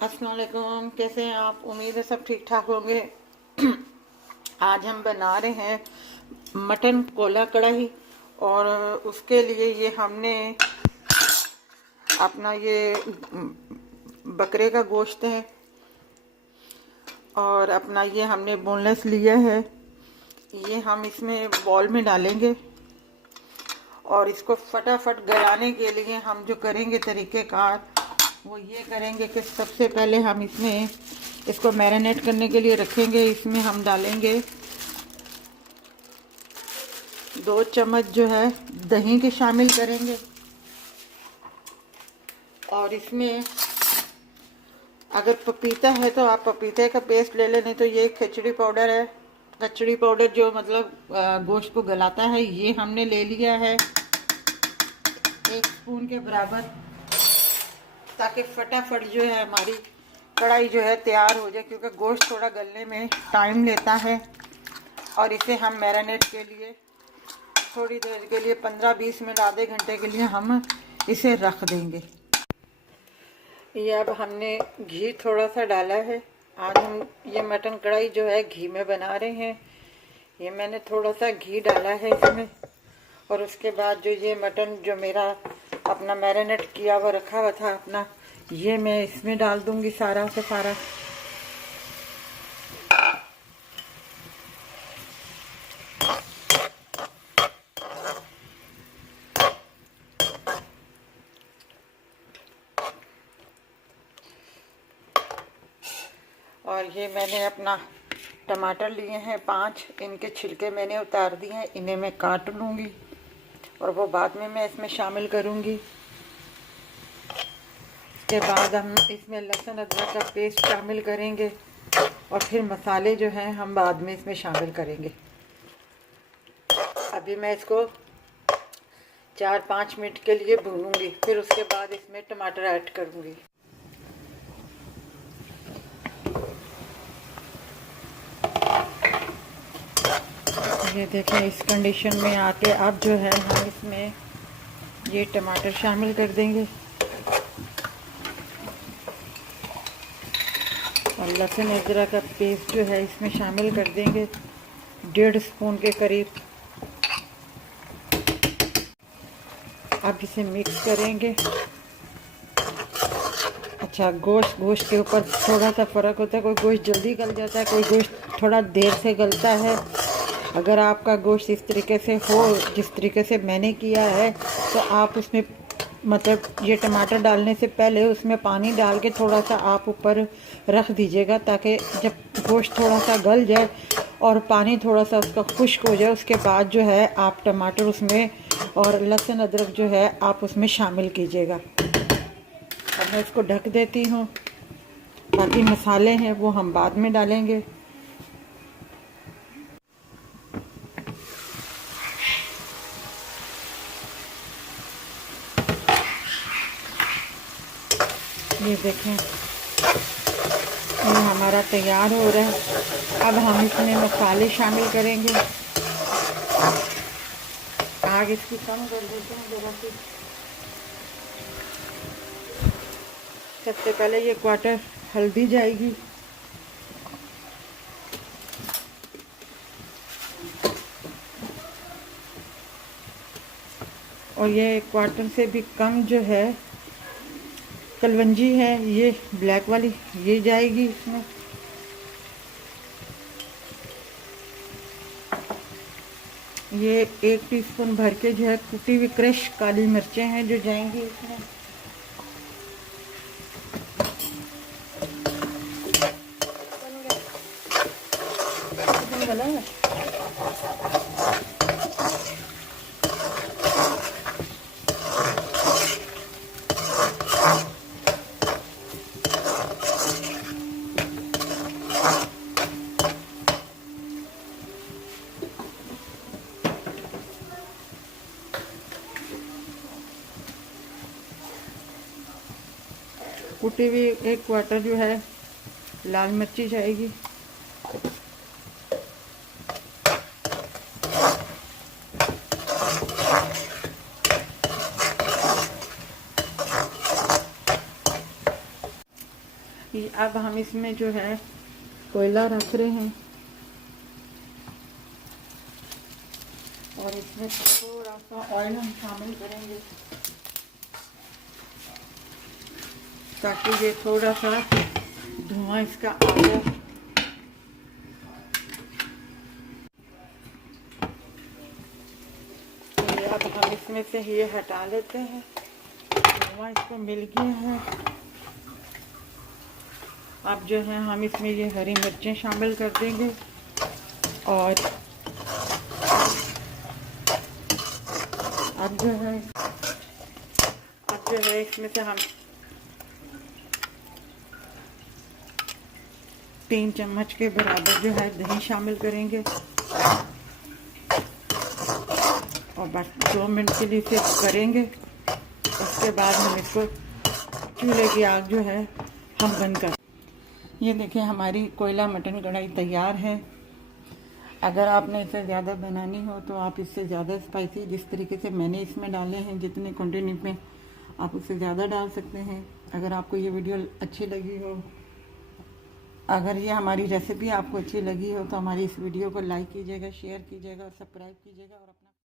अस्सलाम वालेकुम। कैसे हैं आप? उम्मीद है सब ठीक ठाक होंगे। आज हम बना रहे हैं मटन कोला कढ़ाई। और उसके लिए ये हमने अपना ये बकरे का गोश्त है और अपना ये हमने बोनलेस लिया है। ये हम इसमें बॉल में डालेंगे और इसको फटाफट गलाने के लिए हम जो करेंगे तरीक़ेकार वो ये करेंगे कि सबसे पहले हम इसमें इसको मैरिनेट करने के लिए रखेंगे। इसमें हम डालेंगे 2 चम्मच जो है दही के शामिल करेंगे। और इसमें अगर पपीता है तो आप पपीते का पेस्ट ले लें, नहीं तो ये खिचड़ी पाउडर है। खिचड़ी पाउडर जो मतलब गोश्त को गलाता है, ये हमने ले लिया है 1 स्पून के बराबर, ताकि फटाफट जो है हमारी कढ़ाई जो है तैयार हो जाए, क्योंकि गोश्त थोड़ा गलने में टाइम लेता है। और इसे हम मैरिनेट के लिए थोड़ी देर के लिए 15-20 मिनट आधे घंटे के लिए हम इसे रख देंगे। ये अब हमने घी थोड़ा सा डाला है। आज हम ये मटन कढ़ाई जो है घी में बना रहे हैं। ये मैंने थोड़ा सा घी डाला है इसमें। और उसके बाद जो ये मटन जो मेरा अपना मैरिनेट किया हुआ रखा हुआ था अपना, ये मैं इसमें डाल दूंगी सारा से सारा। और ये मैंने अपना टमाटर लिए हैं 5, इनके छिलके मैंने उतार दिए हैं, इन्हें मैं काट लूँगी और वो बाद में मैं इसमें शामिल करूँगी। इसके बाद हम इसमें लहसुन अदरक का पेस्ट शामिल करेंगे और फिर मसाले जो हैं हम बाद में इसमें शामिल करेंगे। अभी मैं इसको 4-5 मिनट के लिए भूनूंगी, फिर उसके बाद इसमें टमाटर ऐड करूँगी। ये देखें, इस कंडीशन में आके अब जो है हम इसमें ये टमाटर शामिल कर देंगे और लहसुन अदरक का पेस्ट जो है इसमें शामिल कर देंगे 1.5 स्पून के करीब। अब इसे मिक्स करेंगे। अच्छा, गोश्त के ऊपर थोड़ा सा फ़र्क होता है, कोई गोश्त जल्दी गल जाता है, कोई गोश्त थोड़ा देर से गलता है। अगर आपका गोश्त इस तरीके से हो जिस तरीके से मैंने किया है, तो आप उसमें मतलब ये टमाटर डालने से पहले उसमें पानी डाल के थोड़ा सा आप ऊपर रख दीजिएगा, ताकि जब गोश्त थोड़ा सा गल जाए और पानी थोड़ा सा उसका खुश्क हो जाए, उसके बाद जो है आप टमाटर उसमें और लहसुन अदरक जो है आप उसमें शामिल कीजिएगा। अब मैं इसको ढक देती हूँ। बाकी मसाले हैं वो हम बाद में डालेंगे। ये देखें, ये हमारा तैयार हो रहा है। अब हम इसमें मसाले शामिल करेंगे। आग इसकी कम कर देते हैं ज़रा सी। सबसे पहले ये क्वार्टर हल्दी जाएगी, और ये क्वार्टर से भी कम जो है कलवंजी है, ये ब्लैक वाली, ये जाएगी इसमें। ये 1 टीस्पून भर के जो है कुटी हुई क्रश काली मिर्चें हैं जो जाएंगी इसमें। कुटी हुई 1 क्वार्टर जो है लाल मिर्ची जाएगी। अब हम इसमें जो है कोयला रख रहे हैं और इसमें थोड़ा सा ऑयल हम शामिल करेंगे ताकि ये थोड़ा सा धुआं इसका आ जाए। तो अब हम इसमें से ये हटा लेते हैं, धुआं इसको मिल गया है। अब जो है हम इसमें ये हरी मिर्चें शामिल कर देंगे और अब जो है इसमें से हम 3 चम्मच के बराबर जो है दही शामिल करेंगे और बस 2 मिनट के लिए इसे करेंगे। उसके बाद हम इसको चूल्हे की आग जो है हम बंद कर। ये देखिए हमारी कोयला मटन कढ़ाई तैयार है। अगर आपने इसे ज़्यादा बनानी हो तो आप इससे ज़्यादा स्पाइसी जिस तरीके से मैंने इसमें डाले हैं, जितने क्वांटिटी में आप उससे ज़्यादा डाल सकते हैं। अगर आपको ये वीडियो अच्छी लगी हो, अगर ये हमारी रेसिपी आपको अच्छी लगी हो तो हमारी इस वीडियो को लाइक कीजिएगा, शेयर कीजिएगा और सब्सक्राइब कीजिएगा और अपना